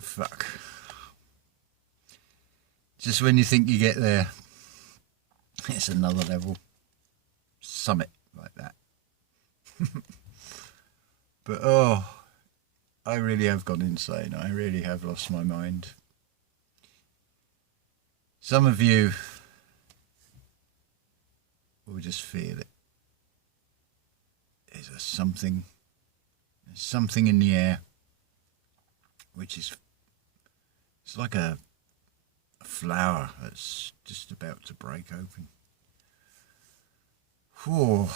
Fuck. Just when you think you get there, it's another level. Summit like that. But oh, I really have gone insane. I really have lost my mind. Some of you will just feel it. There's something in the air, which is, it's like a flower that's just about to break open. Whew.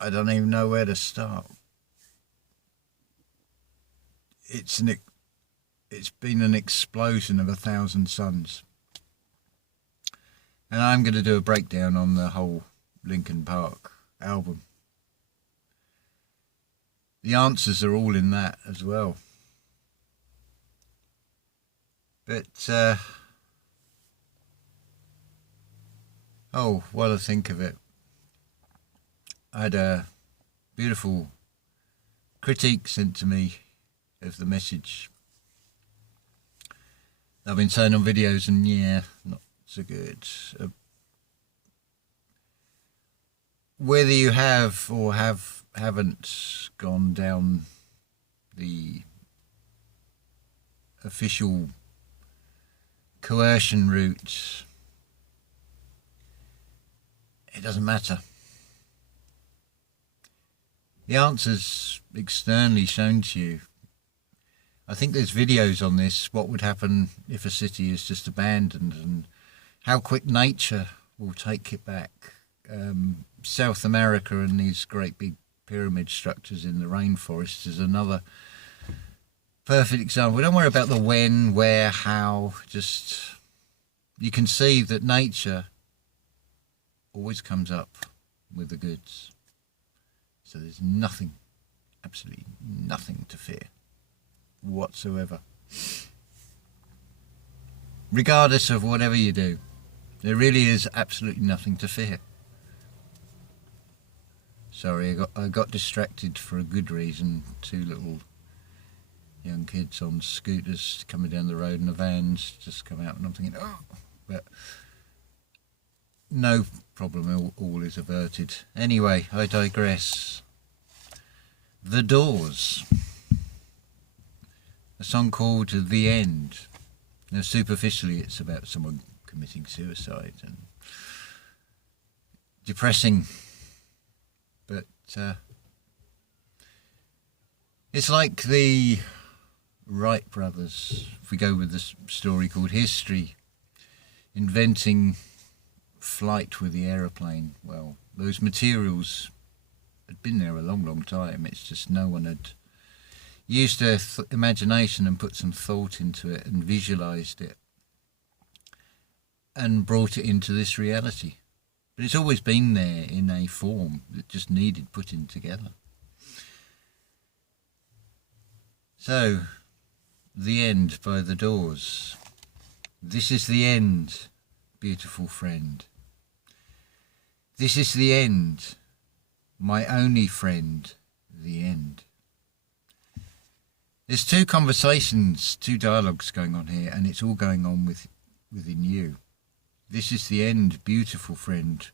I don't even know where to start. It's been an explosion of 1,000 suns. And I'm going to do a breakdown on the whole Linkin Park album. The answers are all in that as well. But, while I think of it, I had a beautiful critique sent to me of the message. I've been saying on videos, and yeah, not so good. Whether you have or haven't gone down the official coercion route, it doesn't matter. The answer's externally shown to you. I think there's videos on this, what would happen if a city is just abandoned and how quick nature will take it back. South America and these great big pyramid structures in the rainforest is another perfect example. We don't worry about the when, where, how, just you can see that nature always comes up with the goods. So there's nothing, absolutely nothing to fear whatsoever. Regardless of whatever you do, there really is absolutely nothing to fear. Sorry, I got distracted for a good reason. Two little young kids on scooters coming down the road and the van's just come out, and I'm thinking, oh, but no problem, all is averted. Anyway, I digress. The Doors. A song called The End. Now, superficially, it's about someone committing suicide and depressing, but it's like the Wright brothers, if we go with this story called History, inventing flight with the aeroplane. Well, those materials had been there a long, long time. It's just no one had used their imagination and put some thought into it and visualized it and brought it into this reality. But it's always been there in a form that just needed putting together. So, The End by The Doors. This is the end, beautiful friend. This is the end, my only friend, the end. There's two conversations, two dialogues going on here, and it's all going on within you. This is the end, beautiful friend.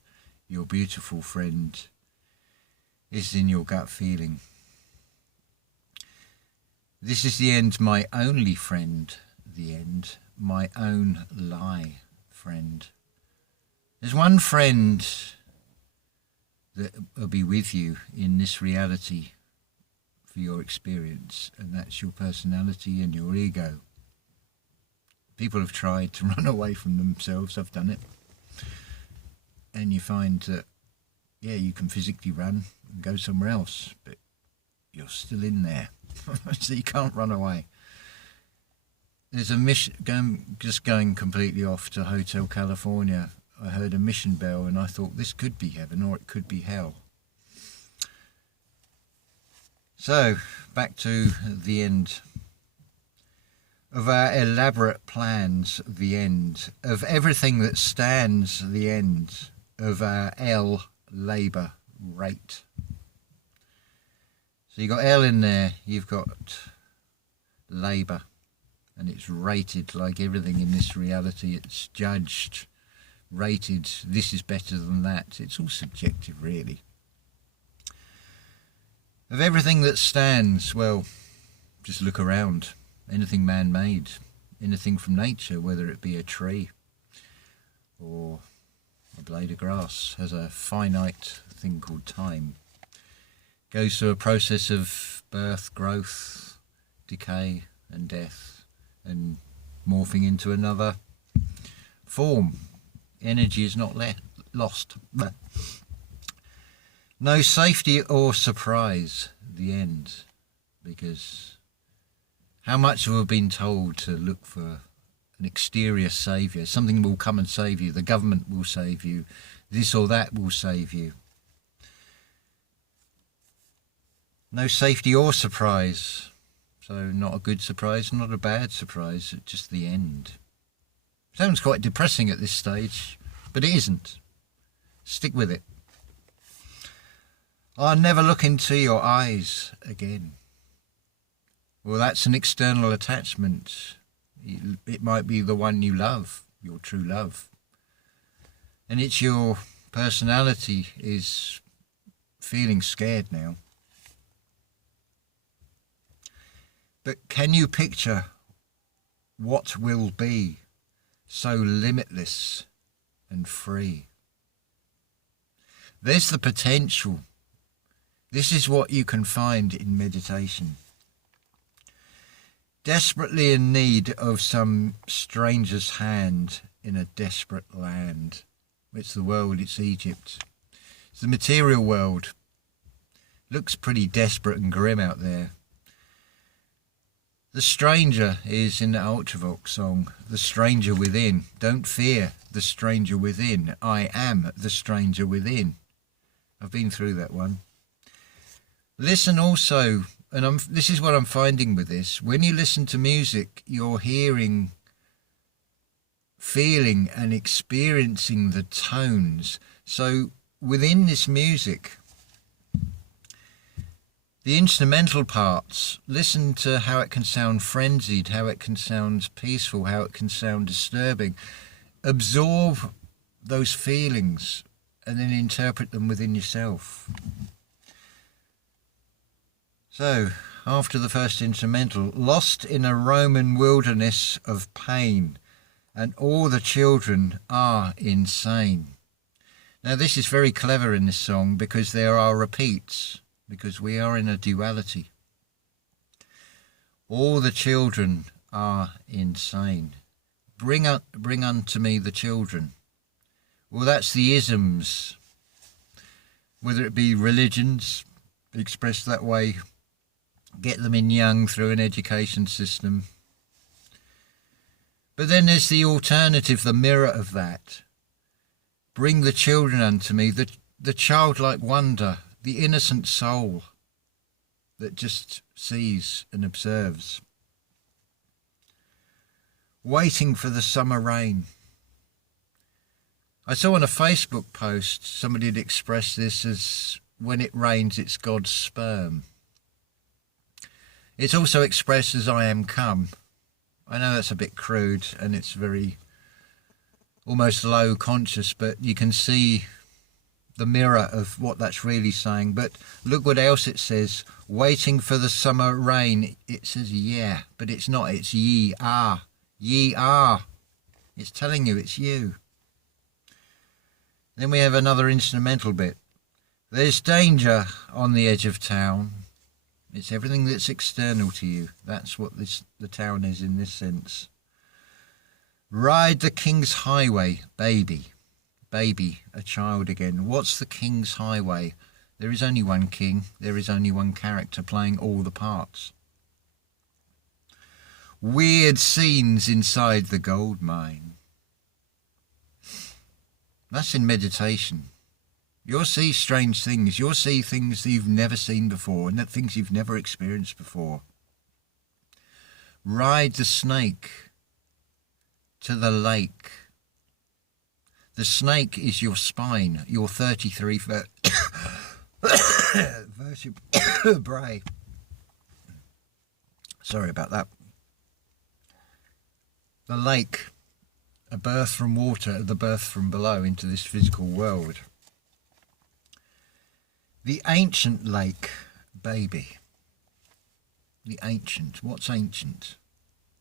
Your beautiful friend is in your gut feeling. This is the end, my only friend, the end, my own lie, friend. There's one friend that will be with you in this reality for your experience, and that's your personality and your ego. People have tried to run away from themselves. I've done it. And you find that, yeah, you can physically run and go somewhere else, but you're still in there. So you can't run away. There's a mission, going completely off to Hotel California. I heard a mission bell and I thought this could be heaven or it could be hell. So, back to the end. Of our elaborate plans, the end. Of everything that stands, the end. Of our L, labour, rate. So you've got L in there, you've got labour, and it's rated like everything in this reality. It's judged, rated, this is better than that. It's all subjective, really. Of everything that stands, well, just look around. Anything man-made, anything from nature, whether it be a tree or a blade of grass, has a finite thing called time. Goes through a process of birth, growth, decay and death, and morphing into another form. Energy is not lost. No safety or surprise, the end, because how much have we been told to look for an exterior saviour? Something will come and save you, the government will save you, this or that will save you. No safety or surprise, so not a good surprise, not a bad surprise, just the end. Sounds quite depressing at this stage, but it isn't. Stick with it. I'll never look into your eyes again. Well, that's an external attachment. It might be the one you love, your true love. And it's your personality is feeling scared now. But can you picture what will be so limitless and free? There's the potential. This is what you can find in meditation. Desperately in need of some stranger's hand in a desperate land. It's the world, it's Egypt. It's the material world. Looks pretty desperate and grim out there. The stranger is in the Ultravox song, the stranger within. Don't fear the stranger within. I am the stranger within. I've been through that one. Listen also, and this is what I'm finding with this. When you listen to music, you're hearing, feeling and experiencing the tones. So within this music, the instrumental parts, listen to how it can sound frenzied, how it can sound peaceful, how it can sound disturbing. Absorb those feelings and then interpret them within yourself. So, after the first instrumental, lost in a Roman wilderness of pain, and all the children are insane. Now this is very clever in this song because there are repeats, because we are in a duality. All the children are insane. Bring unto me the children. Well, that's the isms, whether it be religions expressed that way, get them in young through an education system. But then there's the alternative, the mirror of that. Bring the children unto me, the childlike wonder, the innocent soul that just sees and observes. Waiting for the summer rain. I saw on a Facebook post somebody had expressed this as when it rains it's God's sperm. It's also expressed as I am come. I know that's a bit crude and it's very almost low conscious, but you can see the mirror of what that's really saying. But look what else it says. Waiting for the summer rain. It says yeah, but it's not. It's ye are. Ye are. It's telling you it's you. Then we have another instrumental bit. There's danger on the edge of town. It's everything that's external to you. That's what the town is in this sense. Ride the king's highway, baby. Baby, a child again. What's the king's highway? There is only one king. There is only one character playing all the parts. Weird scenes inside the gold mine. That's in meditation. You'll see strange things. You'll see things that you've never seen before and things you've never experienced before. Ride the snake to the lake. The snake is your spine, your 33 foot vertebrae. Sorry about that. The lake, a birth from water, the birth from below into this physical world. The ancient lake, baby. The ancient. What's ancient?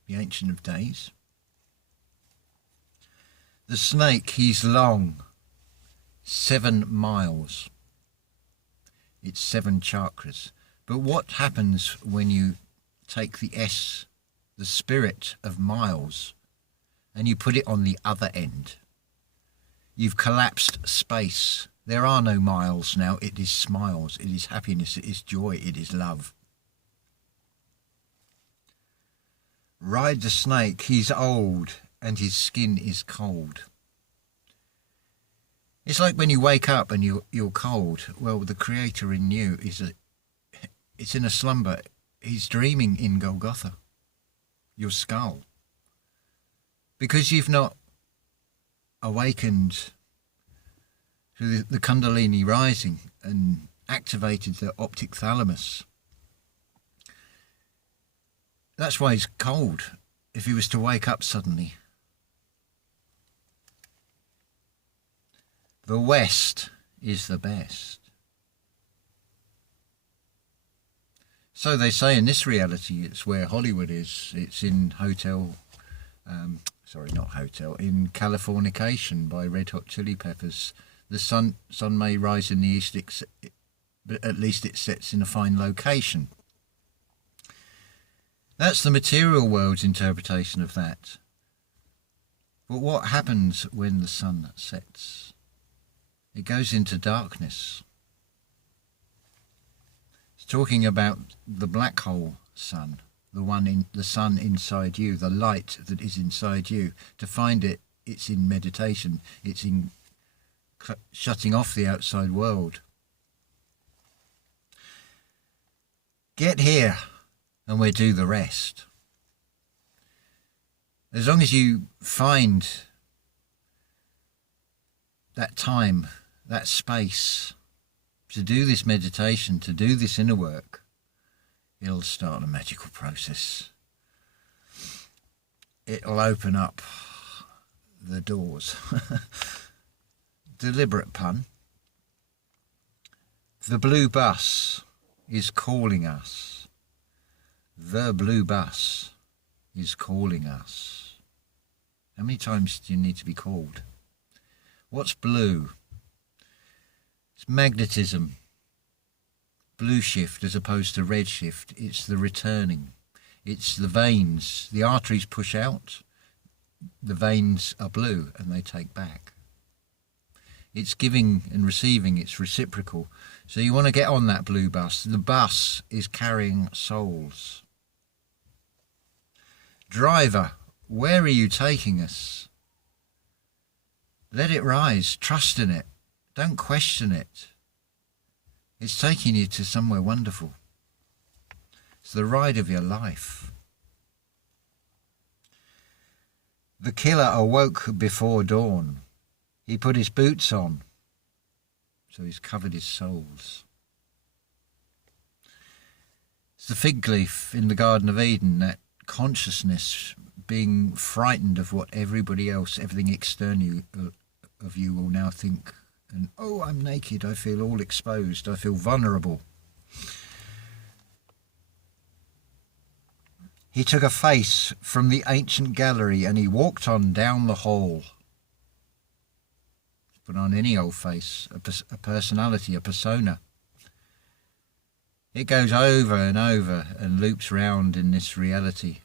The ancient of days. The snake, he's long, 7 miles. It's 7 chakras. But what happens when you take the S, the spirit of miles, and you put it on the other end? You've collapsed space. There are no miles now. It is smiles. It is happiness. It is joy. It is love. Ride the snake. He's old and his skin is cold. It's like when you wake up and you're cold. Well, the creator in you it's in a slumber. He's dreaming in Golgotha, your skull. Because you've not awakened to the Kundalini rising and activated the optic thalamus. That's why he's cold, if he was to wake up suddenly. The West is the best. So they say in this reality, it's where Hollywood is. It's in in Californication by Red Hot Chili Peppers. The sun may rise in the east, but at least it sets in a fine location. That's the material world's interpretation of that. But what happens when the sun sets? It goes into darkness. It's talking about the black hole sun, the sun inside you, the light that is inside you. To find it, it's in meditation. It's in shutting off the outside world. Get here and we'll do the rest. As long as you find that time, that space to do this meditation, to do this inner work, it'll start a magical process. It'll open up the doors. Deliberate pun. The blue bus is calling us. The blue bus is calling us. How many times do you need to be called? What's blue? It's magnetism. Blue shift as opposed to red shift. It's the returning. It's the veins. The arteries push out. The veins are blue and they take back. It's giving and receiving. It's reciprocal. So you want to get on that blue bus. The bus is carrying souls. Driver, where are you taking us? Let it rise. Trust in it. Don't question it. It's taking you to somewhere wonderful. It's the ride of your life. The killer awoke before dawn. He put his boots on, so he's covered his soles. It's the fig leaf in the Garden of Eden, that consciousness being frightened of what everybody else, everything external of you will now think. And, oh, I'm naked, I feel all exposed, I feel vulnerable. He took a face from the ancient gallery and he walked on down the hall. Put on any old face, a personality, a persona. It goes over and loops round in this reality.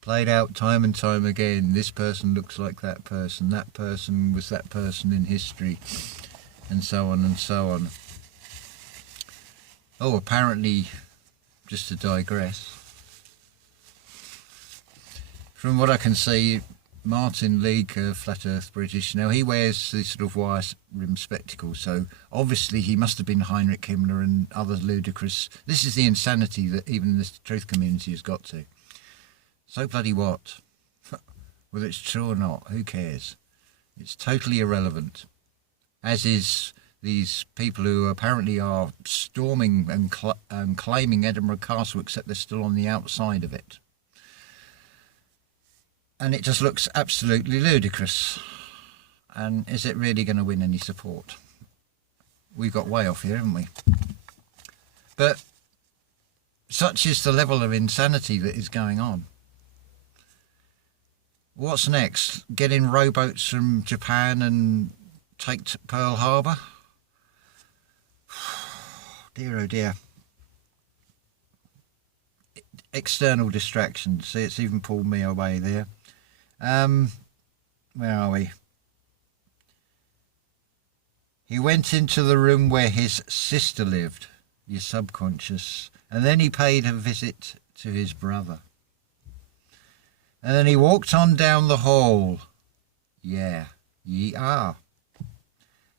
Played out time and time again. This person looks like that person was that person in history, and so on and so on. Oh, apparently, just to digress, from what I can see, Martin Leaker, Flat Earth British, now he wears these sort of wire rim spectacles, so obviously he must have been Heinrich Himmler and other ludicrous. This is the insanity that even the truth community has got to. So bloody what? Whether it's true or not, who cares? It's totally irrelevant. As is these people who apparently are storming and claiming Edinburgh Castle, except they're still on the outside of it. And it just looks absolutely ludicrous. And is it really going to win any support? We've got way off here, haven't we? But such is the level of insanity that is going on. What's next? Get in rowboats from Japan and take to Pearl Harbor? Dear oh dear. External distractions. See, it's even pulled me away there. Where are we? He went into the room where his sister lived, your subconscious, and then he paid a visit to his brother. And then he walked on down the hall. Yeah, ye are.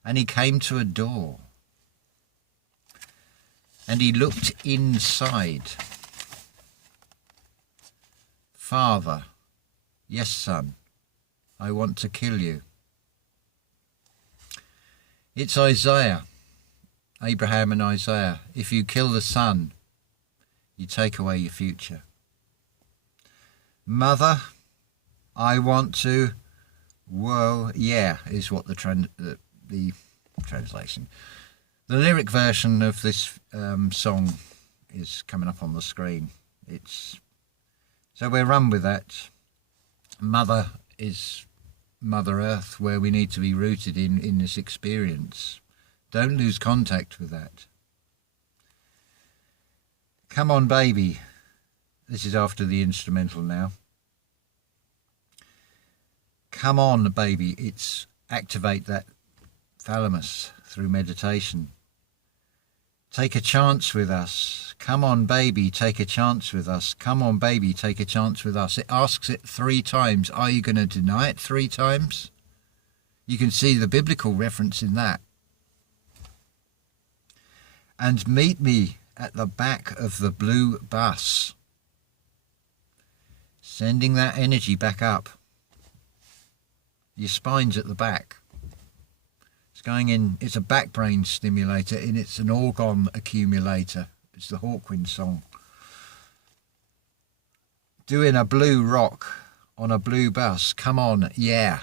And he came to a door. And he looked inside. Father, yes, son, I want to kill you. It's Isaiah, Abraham and Isaiah. If you kill the son, you take away your future. Mother, I want to, well, yeah, is what the translation. The lyric version of this song is coming up on the screen. So we'll run with that. Mother is Mother Earth, where we need to be rooted in this experience. Don't lose contact with that. Come on, baby. This is after the instrumental now. Come on, baby. It's activate that thalamus through meditation. Take a chance with us. Come on, baby, take a chance with us. Come on, baby, take a chance with us. It asks it 3 times. Are you going to deny it 3 times? You can see the biblical reference in that. And meet me at the back of the blue bus. Sending that energy back up. Your spine's at the back. It's going in, it's a back brain stimulator and it's an orgon accumulator. It's the Hawkwind song. Doing a blue rock on a blue bus. Come on, yeah.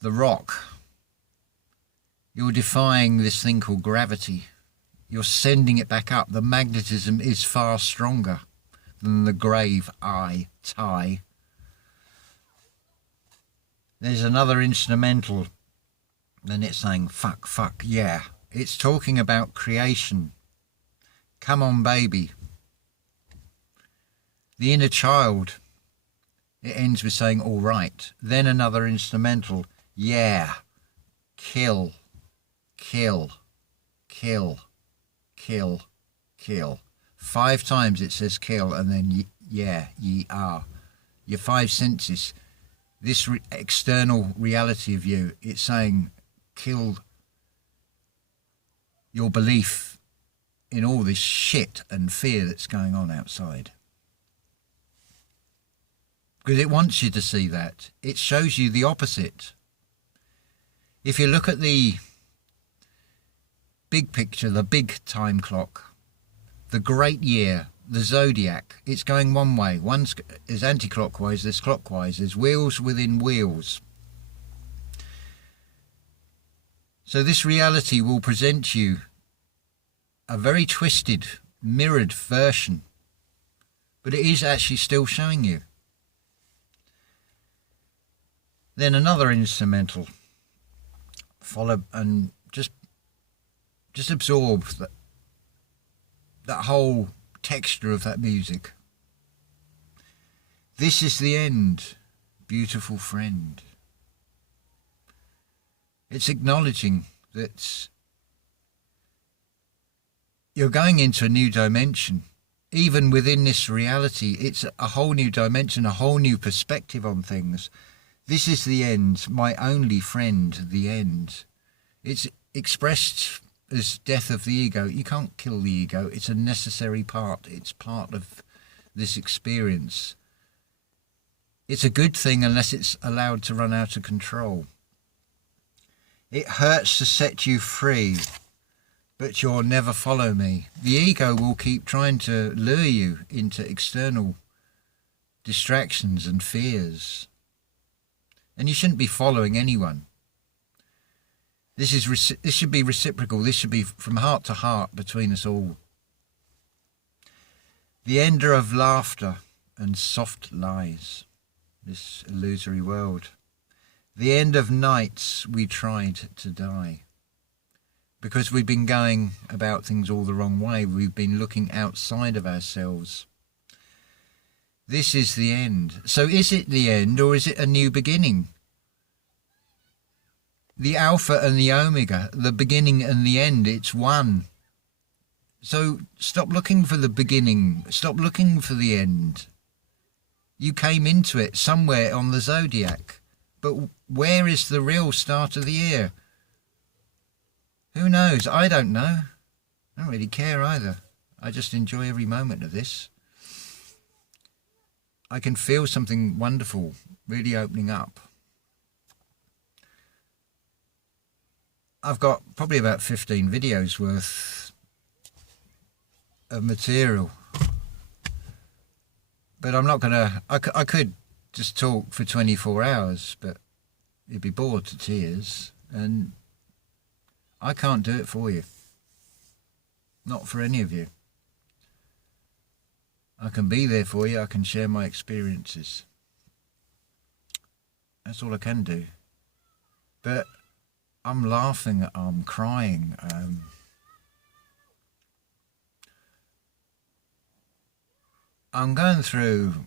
The rock. You're defying this thing called gravity. You're sending it back up. The magnetism is far stronger than the grave tie. There's another instrumental, and it's saying, fuck, yeah. It's talking about creation. Come on, baby. The inner child. It ends with saying, all right. Then another instrumental, yeah. Kill. 5 times it says kill, and then yeah, ye are. Your 5 senses. This external reality of you, it's saying kill your belief in all this shit and fear that's going on outside. Because it wants you to see that. It shows you the opposite. If you look at the big picture, the big time clock, the great year, the zodiac, it's going one way. One is anti-clockwise, there's clockwise, there's wheels within wheels. So this reality will present you a very twisted, mirrored version, but it is actually still showing you. Then another instrumental, follow and just absorb that whole texture of that music. This is the end, beautiful friend. It's acknowledging that you're going into a new dimension. Even within this reality, it's a whole new dimension, a whole new perspective on things. This is the end, my only friend, the end. It's expressed as death of the ego. You can't kill the ego. It's a necessary part. It's part of this experience. It's a good thing unless it's allowed to run out of control. It hurts to set you free, but you'll never follow me. The ego will keep trying to lure you into external distractions and fears. And you shouldn't be following anyone. This should be reciprocal. This should be from heart to heart between us all. The ender of laughter and soft lies, this illusory world. The end of nights we tried to die. Because we've been going about things all the wrong way. We've been looking outside of ourselves. This is the end. So is it the end, or is it a new beginning? The Alpha and the Omega, the beginning and the end, it's one. So stop looking for the beginning. Stop looking for the end. You came into it somewhere on the zodiac. But where is the real start of the year? Who knows? I don't know. I don't really care either. I just enjoy every moment of this. I can feel something wonderful really opening up. I've got probably about 15 videos worth of material. But I'm not going to... I could just talk for 24 hours, but you'd be bored to tears. And I can't do it for you. Not for any of you. I can be there for you. I can share my experiences. That's all I can do. But I'm laughing, I'm crying. I'm going through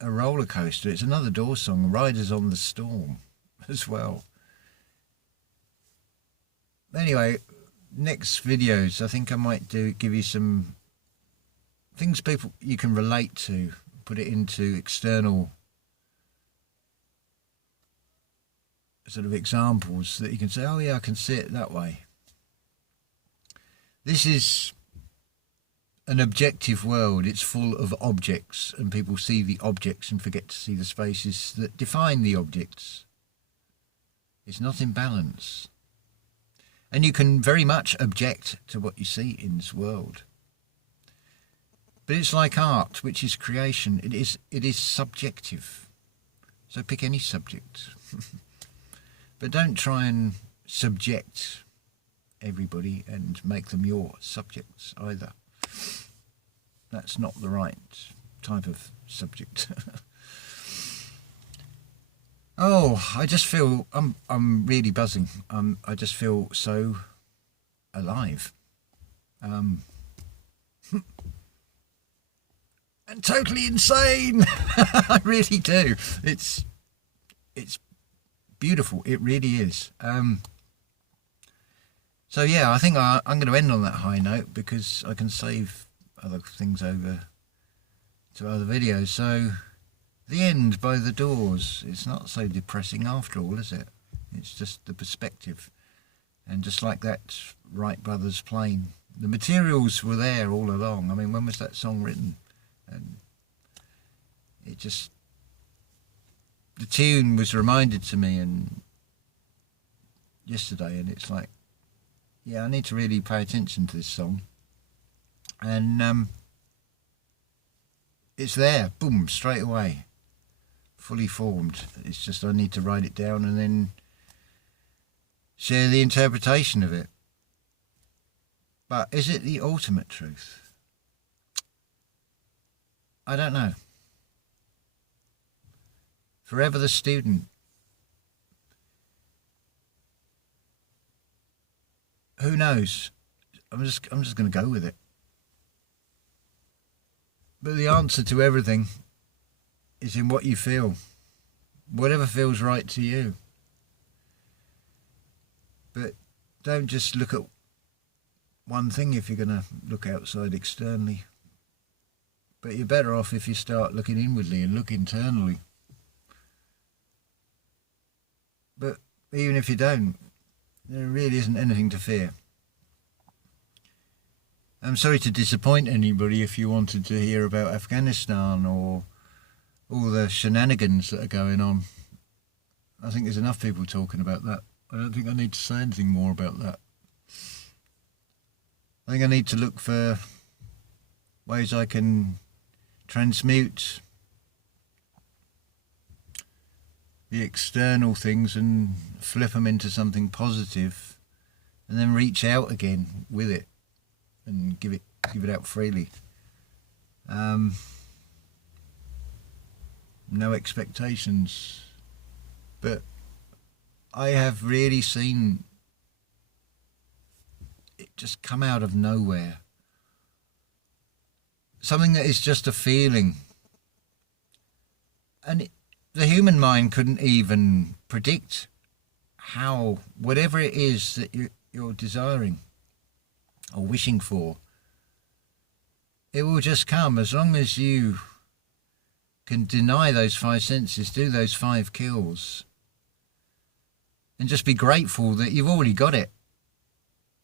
a roller coaster. It's another Doors song, Riders on the Storm, as well. Anyway, next videos, I think I might give you some things you can relate to, put it into external sort of examples that you can say, oh yeah, I can see it that way. This is an objective world. It's full of objects, and people see the objects and forget to see the spaces that define the objects. It's not in balance. And you can very much object to what you see in this world. But it's like art, which is creation. It is subjective. So pick any subject. But don't try and subject everybody and make them your subjects either. That's not the right type of subject. Oh, I just feel I'm really buzzing. I just feel so alive. And totally insane. I really do. It's beautiful. It really is. So yeah, I think I'm going to end on that high note, because I can save other things over to other videos. So The End by The Doors. It's not so depressing after all, is it? It's just the perspective. And just like that Wright Brothers plane, the materials were there all along. I mean, when was that song written? And it just, the tune was reminded to me and yesterday, and it's like, yeah, I need to really pay attention to this song. And it's there, boom, straight away, fully formed. It's just I need to write it down and then share the interpretation of it. But is it the ultimate truth? I don't know. Forever the student. Who knows? I'm just going to go with it. But the answer to everything is in what you feel. Whatever feels right to you. But don't just look at one thing if you're going to look outside externally. But you're better off if you start looking inwardly and look internally. But even if you don't, there really isn't anything to fear. I'm sorry to disappoint anybody if you wanted to hear about Afghanistan or all the shenanigans that are going on. I think there's enough people talking about that. I don't think I need to say anything more about that. I think I need to look for ways I can transmute the external things and flip them into something positive, and then reach out again with it and give it out freely. No expectations, but I have really seen it just come out of nowhere. Something that is just a feeling, and the human mind couldn't even predict how whatever it is that you're desiring or wishing for, it will just come as long as you can deny those five senses, do those 5 kills, and just be grateful that you've already got it.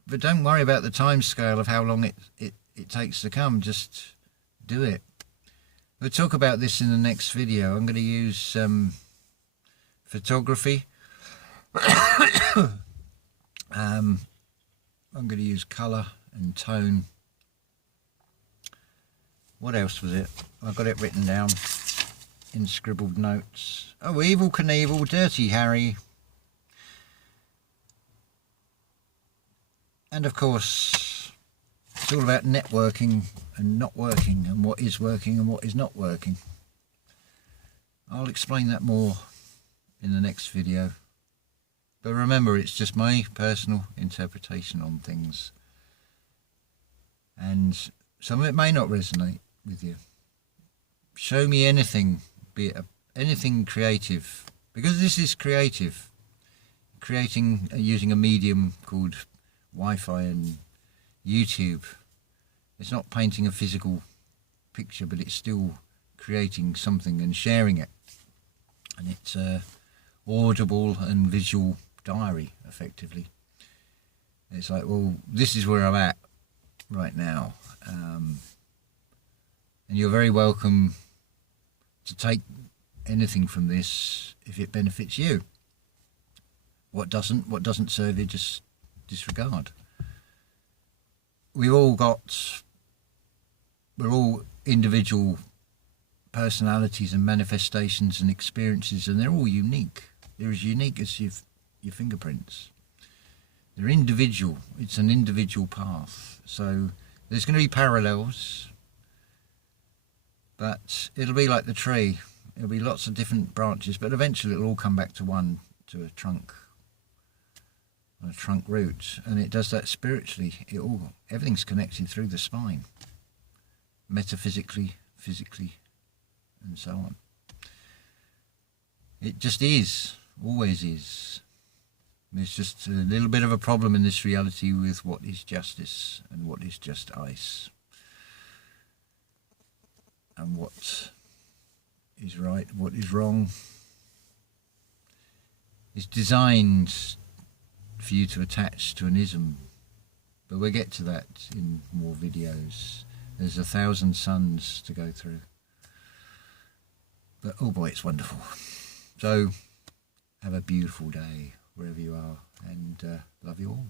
But don't worry about the time scale of how long it takes to come. Just do it. We'll talk about this in the next video. I'm going to use photography. I'm going to use colour and tone. What else was it? I've got it written down in scribbled notes. Oh, Evel Knievel, Dirty Harry. And of course, it's all about networking and not working, and what is working and what is not working. I'll explain that more in the next video. But remember, it's just my personal interpretation on things. And some of it may not resonate with you. Show me anything, be it anything creative, because this is creative. Creating using a medium called Wi-Fi and YouTube. It's not painting a physical picture, but it's still creating something and sharing it. And it's a audible and visual diary, effectively. It's like, well, this is where I'm at right now. And you're very welcome to take anything from this if it benefits you. What doesn't serve you, just disregard. We're all individual personalities and manifestations and experiences, and they're all unique. They're as unique as your fingerprints. They're individual. It's an individual path. So there's going to be parallels, but it'll be like the tree. It'll be lots of different branches, but eventually it'll all come back to a trunk root, and it does that spiritually. Everything's connected through the spine, metaphysically, physically, and so on. It just is, always is. There's just a little bit of a problem in this reality with what is justice and what is just ice, and what is right, what is wrong. It's designed for you to attach to an ism, but we'll get to that in more videos. There's 1,000 suns to go through, but oh boy, it's wonderful. So have a beautiful day wherever you are, and love you all.